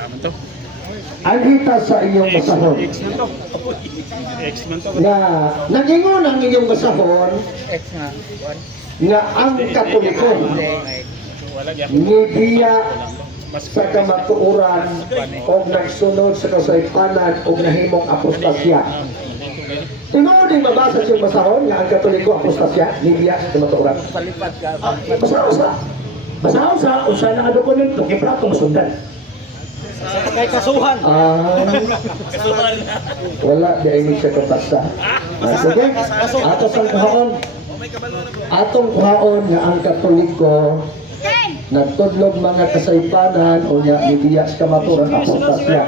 Naman to. Anhita sa inyong basahon. X man to. X man to. Na nagingon ang inyong basahon nga ang Katoliko Wala yan. nibiya sa kamatuoran o nagsunod sa kasaypanan o nahimong apostasya. Tinuod din mabasa siyang basahon nga ang Katoliko apostasya, nibiya sa kamatuoran. Basaho sa usa na nga dokumento kay masundan. Kay kasuhan. Kasuhan. Wala di ay siya kabasa. Sige, ato sang kuhaon. Atong kuhaon nga ang Katoliko nagtudlog mga kasaypanan o niya nibiya sa kamatuoran apostasya.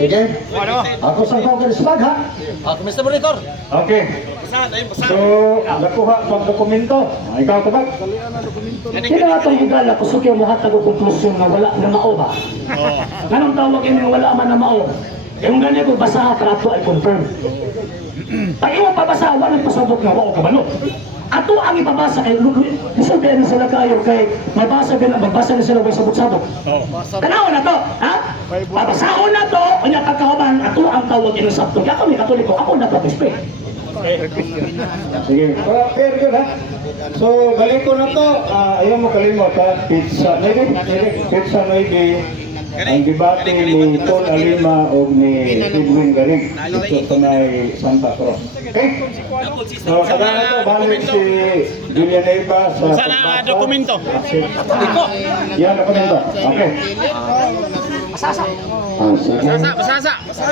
Sige. Ako sang kuhaon sa ha. Ako Mr. Monitor. Okay. So, nakuha pang dokumento. Ikaw ka ba? Kaya nga itong higala, kusuki mo hatag o konklusyon na wala na mao ba? Ganong tawag yun yung wala man na mao? Yung ganyan ko basaha para ito ay confirm. Pag iwan pabasa, walang pasabot nga wao kabalo. Ato ang ipabasa kay Nisultihan na sila kayo kay magbasa na sila may sabot-sabot. Tanaw na to, ha? Babasahon na to, kanya kakawaban, ato ang tawag yun sa sabto. Kaya kami Katoliko, ako na to, respect. Sige. Fair good ha. So balik ko na to. Ayaw mo kalimot ha. Pizza maybe. Ang debate ni Paul Alima o ni Edwin Garig dito sa may Santa Cruz. Okay? So kada na to balik si Villanueva sa Sana dokumento. Yan dokumento. Okay. Sige. Basasa.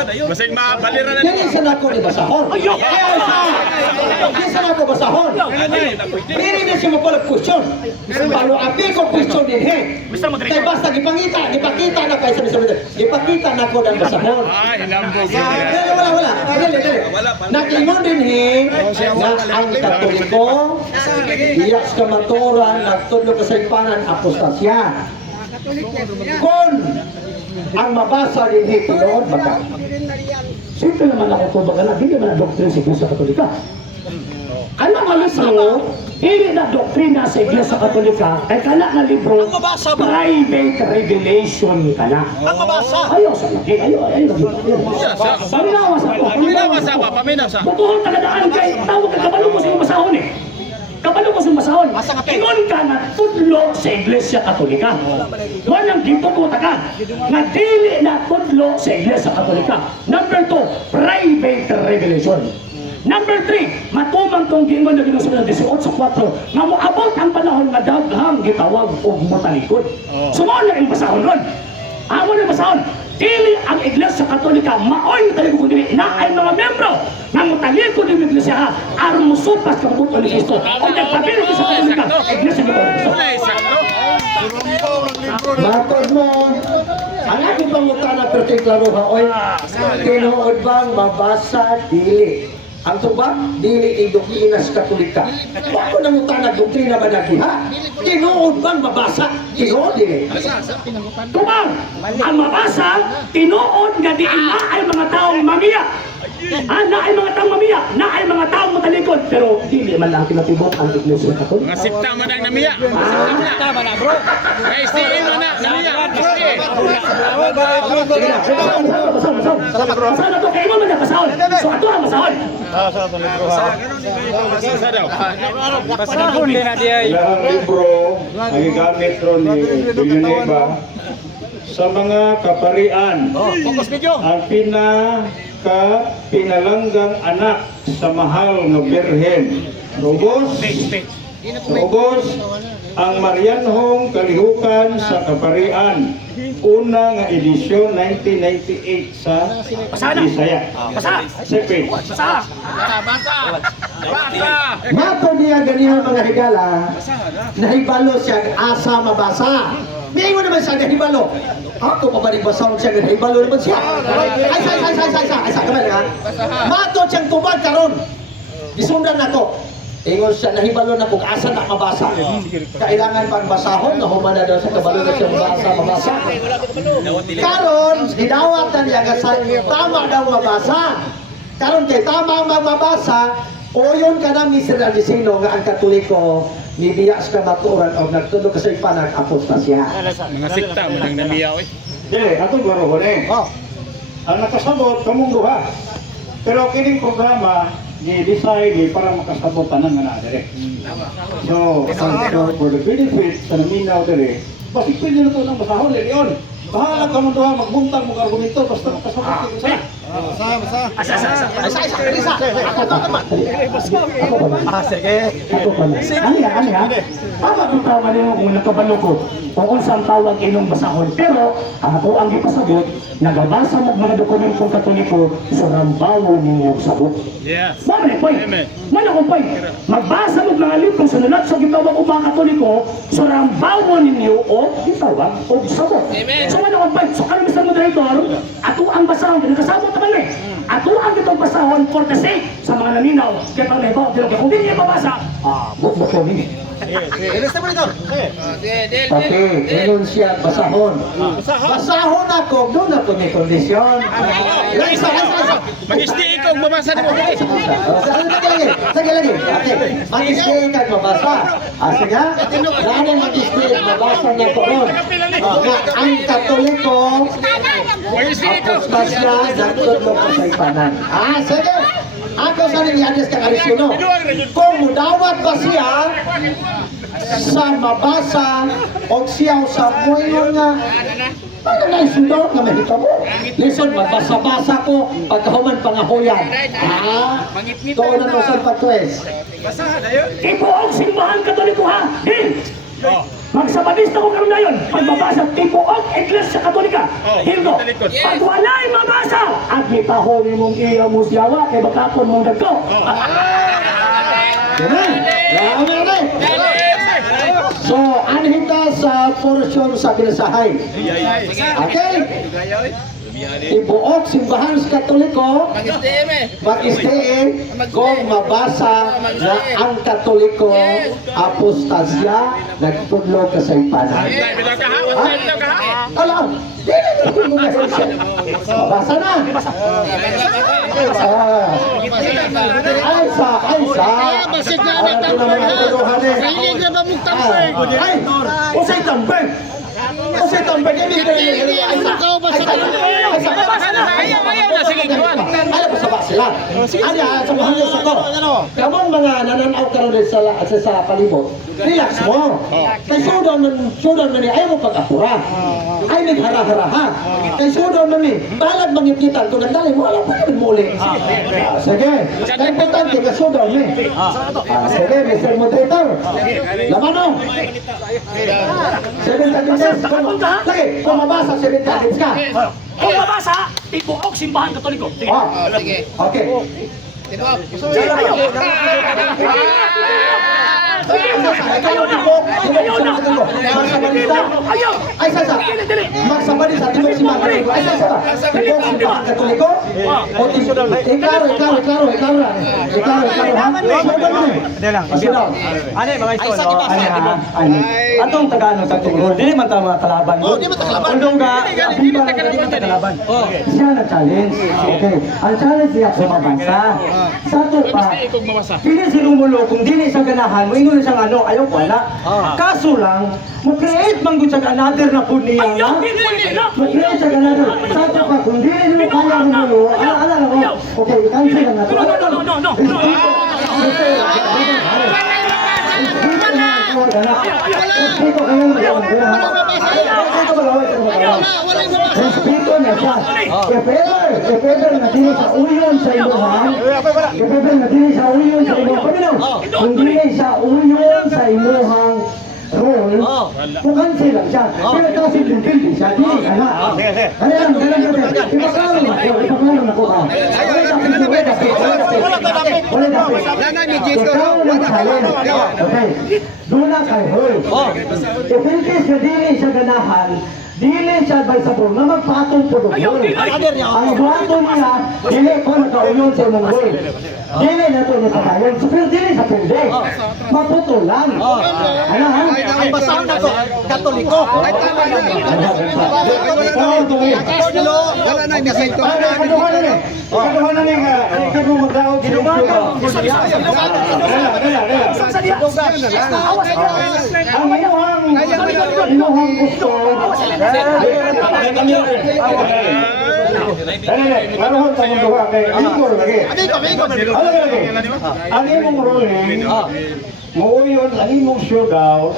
Basig mabalira na. Dili sa nako ni basahon. Dili sa nako basahon. Dili na siya mapalag question. Palo api ko question din he. Kay basta gipakita na kay sabi. Gipakita na ko dan basahon. Hilambog. Wala. Dili. Nakingon din he na ang Katoliko diya sa kamatuoran nagtudlo kasaypanan apostasya. Kon ang mabasa din dito noon, baka simple naman ako kung baka na, hindi naman na doktrin sa Iglesia Katolika. Ano nga libro, hindi na doktrina sa Iglesia Katolika, ay kana nga libro, private revelation ka na. Ang mabasa. Ayaw sa laki, ayaw. Paminawa sa ako. Butuhon tagadaan kay, tawag ka kabalo mo sa iyong masahon eh. Kabalo mo sa masahon. Ingon ka na tudlo sa Iglesia Katolika. Walang gipuputa ka. Na dili na tudlo sa Iglesia Katolika. Number 2, private revelation. Number 3, matumang tong gingon na ginusunod ng 18 sa 4 na moabot ang panahon nga daghang gitawag og matalikod. Sumo na yung basahon ron. Amo na basahon. Dili ang Iglesia Katolika maoy talikod dili na ay mga membro nang talikod ng Iglesia aron musupas ka kabuton ni Kristo. O nagpabilin sa Katolika, Iglesia Katolika. Matod mo, ang aking pangutana pero klaro ha, oy, tinuod bang mabasa dili? Ang tubag, dili idokinas Katolika. Ako nang utana doktrina ba nagiha? Tinuod bang mabasa? Tinuod dili. Tubag, ang mabasa, tinuod nga di na ay mga taong mamiya. Na ay mga taong mamiya, na ay mga taong matalikod. Pero dili man lang kinatibok ang Iglesia Katolika. Mga sipta mo na namiya. Tama na bro. Ay, STM mo na namiya. Basahon na to, kayo mo man na basahon. So ato ang basahon. Basasa daw. Pasabon din na diay. Ilang libro ang gamit ron ni Villanueva sa mga kaparian. Focus video. Ang pinalanggang anak sa mahal na Birhen. Rugos ang Marianhong Kalihukan sa Kaparian. Una nga edisyon 1998 sa Bisaya. Sepe. Mato niya ganyan mga higala, nahibalo siya asa mabasa. May mo naman siya nahibalo. Ako pa ba basahon siya nahibalo naman siya? Ay, kamay ha? Mato siyang tubag karon. Gisundan na to. Ingon siya, nahibalo na kung asa na mabasa. Kailangan pang basahon, nahuma na daw sa kabalo na siyang mabasa. Karon, gidawat na niya kasi tama daw mabasa. Karon kay tama ang mabasa, uyon ka na Mr. Alisino nga ang Katoliko nibiya sa kamatuoran o nagtulog sa ipanag apostasya. Mga sikta mo nang namiya. Dili, atong laruhon eh. Ang nakasabot, kamong duha. Pero kining programa, ni-decide ni para makasabot tanan nga na dire. So, for the benefit sa naminaw dire, bakit pwede na ito ng basahon, Leon? Bahala ka mong duha, magbuntang mong argumento, basta makasabot kayo sa. Tama kung tama niyo kung nakabalo ko kung unsang tawag inyong basahon. Pero ako ang ipasabot, nagabasa mo mga dokumentong katoliko sa rambawo ninyong sabot. Yes. Mami, poy. Mana ko poy. Magbasa mo mga libro sa nulat sa gitawag o mga katoliko sa rambawo ninyo o gitawag o sabot. So mana ko poy. So kami sa moderator, ato ang basahon, nakasabot naman eh. Ato ang itong basahon for the sake sa mga naninaw. Kaya pang lebo, kung hindi niya babasa, buko kami. Mr. Monitor. Okay, meron siya basahon. Basahon ako, doon ako may kondisyon. Mag-stay ikaw, mabasa na mo. Sige lagi. Okay, mag-stay ka mabasa. Sige, dahil mag-stay, mabasa niya ko ron. Ang Katoliko, Mag-stay ikaw. apostasya, nagtudlo ko sa ipanan. Sige. Ako sa rin i-address ka karisyono. Kung mudawat ba siya sa mabasa o siya sa muyon nga ano na isunod nga mahita mo? Listen, magbasa-basa ko pagkahuman pangahuyan. Doon na sa pagtwes. Ibuong simbahan katoliko ha! Din! Magsabadista ko karon dayon pagbabasa tibuok Iglesia Katolika. Hildo. Pag walay mabasa, at mitahon mong iya mo siyawa kay bakapon mong dagko. So, anhita sa portion sa pinasahay. Okay? Ibuok simbahan sa Katoliko, mag-stay kung mabasa na ang Katoliko, apostasya, nagpudlo ka sa ipanan. Alam, mabasa na. Ay sa. Ay, usay tambay. Usay tambay. Ayaw na, sige, kawan. Ayaw ko sa sila. Anya, sa mahangin sa ko. Kamong mga nananaw ka rin sa palibot, relax mo. Kay sudan man ayaw mo pag-apura. Ay naghara-haraha. Kay sudan man balag mangipitan kung nagdali mo, alam pa naman muli. Sige. Kaya importante ka sudan sige, Mr. Moderator. Laman mo. 7 seconds. Lagi, kung mabasa 7 seconds ka. Kung mabasa, tibuok simbahan katoliko. Sige. Okay. Ayaw! Ay, sasa. Magsabadi sa tibok si Mga Katoliko. Ay, sasa. Tibok si Mga Katoliko. O, iklaro, ha? Masudaw. Ano mga istol? Atong Tagalog sa tungkol, di man tama kalaban. Undong ga, di man kalaban. Siya na challenge. Okay. Ang challenge niya sa mabansa. Sa ito pa, Mag-stay ikaw, mabasa. Pili si Rumulo kung dili sa ganahan mo, ingon siyang ano, ayaw ko wala. Kaso lang, mo-create man gud siya another na pud niya. Ayaw! Hindi na! mag-create siya another. Sa ito pa, kung dili mo kaya Rumulo, ala lang. Okay, cancel lang nato. No! Respeto niya siya. If ever na dili sa uyon sa imuhan, kung dili sa uyon sa imuhang role, kung cancel lang siya. Pero kasi din siya, dili ka na. Kaya lang, ipakaroon ako ka. Wala dapit. Ikaw lang challenge. Okay. Doon na kay Hoy. If in case na dili siya ganahan, dili siya advisable na magpatong po doon. Ang buhato niya, dili ko nagkauyon sa imong Hoy. Dili na ito nagkakayon. So, pero dili sa pwede. Maputo lang. Ano ha? Ang basahon na to, Katoliko. Ay, tama yun. Ikaduha na nga, ikaw mo magdaog. Ang gusto. Maroon tayong duha kay Igor lagi. Ang imong ruling, muuyon ang imong showdown,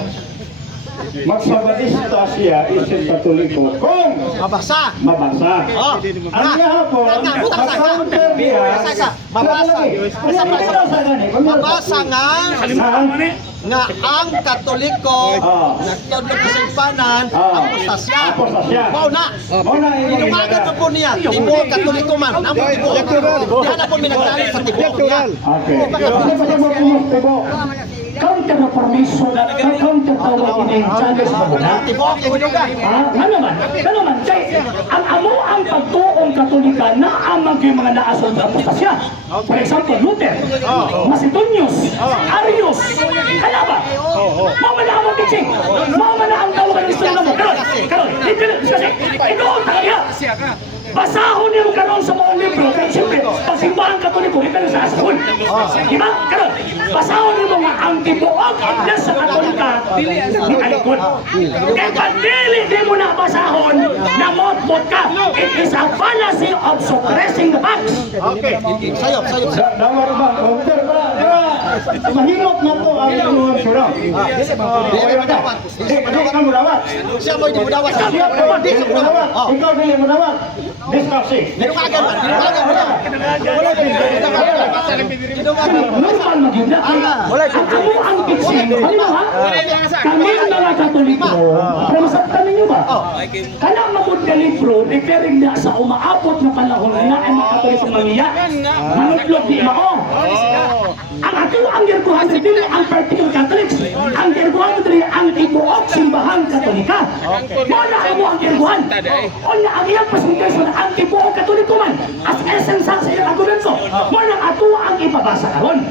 magsabadista siya isip katoliko kung mabasa. Ang nga po, mag-counter niya, Mabasa nga ang Katoliko nagtudlo sa simbahan ang postasya. Mao na. Inumagan po niya, tibo Katoliko man, amo tibo. Diyan na po minagdali sa tibo. okay. Tibo. Counter na permiso na counter tawag ini challenge pa muna. Tibo ang inuga. Ano man, kay ang amo ang pagtuong Katolika na amang kay mga naasol sa apostasya. For example, Luther, Macedonius, Arius, Calaba. Mama na ang teaching. Mama na ang tawag ng Islam mo. Karon, kasi ikaw ang tagaya. Basahon niyo karon sa mga libro kay siyempre pagsimbahan Katoliko ito na sa asahon. Diba? Karon, basahon niyo mga ang tibuok na sa Katolika ni Alikod. Kaya pagdili di mo na basahon na mot-mot ka. It is a fallacy of suppressing the facts. Okay. Sayop. Dawar ba? Counter ba? Mahirap na to ang inyong surang. Ikaw mo dawat. Siya mo di mudawat. Ikaw dili mo dawat. Discussing. Inumagan man. Normal maganda. Ang amo ang teaching. Halimbawa, kami mga Katoliko, pero masaktan ninyo ba? Kana magod na libro, referring na sa umaabot na panahon na ay mga Katoliko mangiya. Manutlog di mao. Ang ato ang girguhan dili ang particular Catholics. Ang girguhan dili ang tibuok simbahan Katolika. Mo na amo ang girguhan. O na ang iyang presentasyon ang tibuok Katoliko man as essence sa iyang argumento. Mo na ato ang ipabasa karon.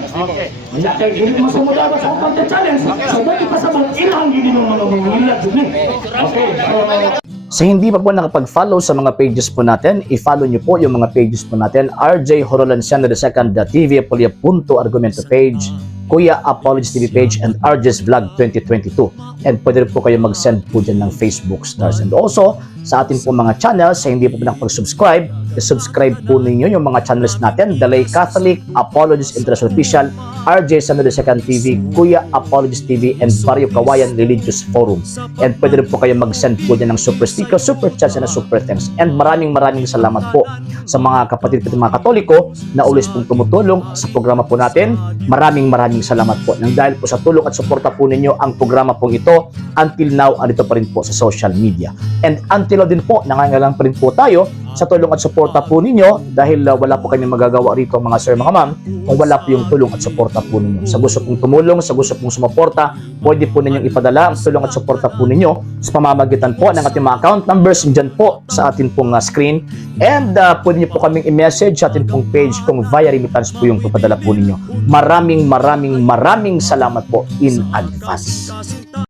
Wala kay dili mo sumudaba sa counter challenge. So dili pasabot ilang gini mo mga mangilag dili. Okay. Sa hindi pa po nakapag-follow sa mga pages po natin, i-follow nyo po yung mga pages po natin, RJ Horolanciano II, TV Apolia Punto Argumento page, Kuya Apologies TV page, and RJ's Vlog 2022. And pwede rin po kayo mag-send po dyan ng Facebook stars. And also, sa ating po mga channels, sa hindi po nakapag-subscribe, i-subscribe po ninyo yung mga channels natin, The Lay Catholic, Apologies International Official, RJ Sanado II TV, Kuya Apologies TV, and Barrio Kawayan Religious Forum. And pwede rin po kayo mag-send po dyan ng super sticker, super chats, and super thanks. And maraming salamat po sa mga kapatid at mga Katoliko na always pong tumutulong sa programa po natin. Maraming salamat po. Nang dahil po sa tulong at suporta po ninyo, ang programa pong ito, until now, andito pa rin po sa social media. And until now din po, nangangailangan pa rin po tayo sa tulong at suporta po ninyo dahil wala po kami magagawa rito mga sir, mga ma'am, kung wala po yung tulong at suporta po ninyo. Sa gusto pong tumulong, sa gusto pong sumuporta, pwede po ninyong ipadala ang tulong at suporta po ninyo sa pamamagitan po ng ating mga account numbers dyan po sa ating pong screen. And pwede niyo po kaming i-message sa ating pong page kung via remittance po yung papadala po ninyo. Maraming salamat po in advance.